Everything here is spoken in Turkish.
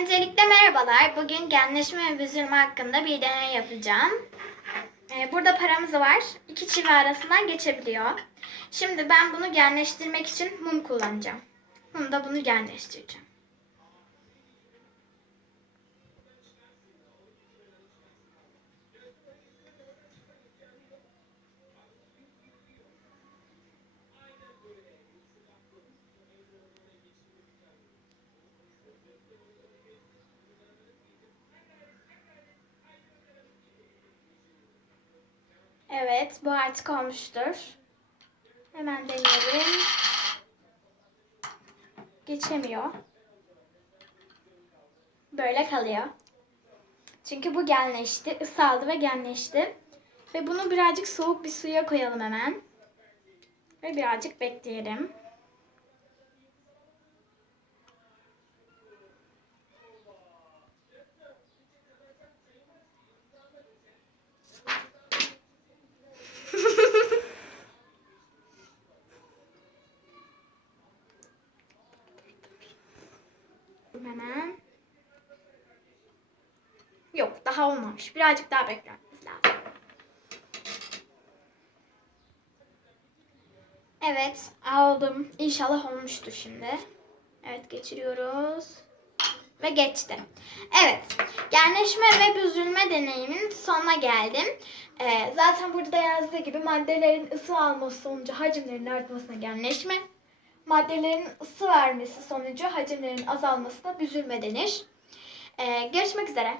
Öncelikle merhabalar. Bugün genleşme ve büzülme hakkında bir deney yapacağım. Ee, burada paramız var. İki çivi arasından geçebiliyor. Şimdi ben bunu genleştirmek için mum kullanacağım. Mumda bunu genleştireceğim. Evet, bu artık olmuştur. Hemen deneyelim. Geçemiyor. Böyle kalıyor. Çünkü bu genleşti, aldı ve genleşti. Ve bunu birazcık soğuk bir suya koyalım hemen. Ve birazcık bekleyelim. Hemen. Yok daha olmamış. Birazcık daha beklememiz lazım. Evet aldım. İnşallah olmuştur şimdi. Evet geçiriyoruz. Ve geçti. Evet. Genleşme ve büzülme deneyimin sonuna geldim. Ee, zaten burada yazdığı gibi maddelerin ısı alması sonucu hacimlerin artmasına genleşme, maddelerin ısı vermesi sonucu hacimlerin azalmasına büzülme denir. Ee, görüşmek üzere.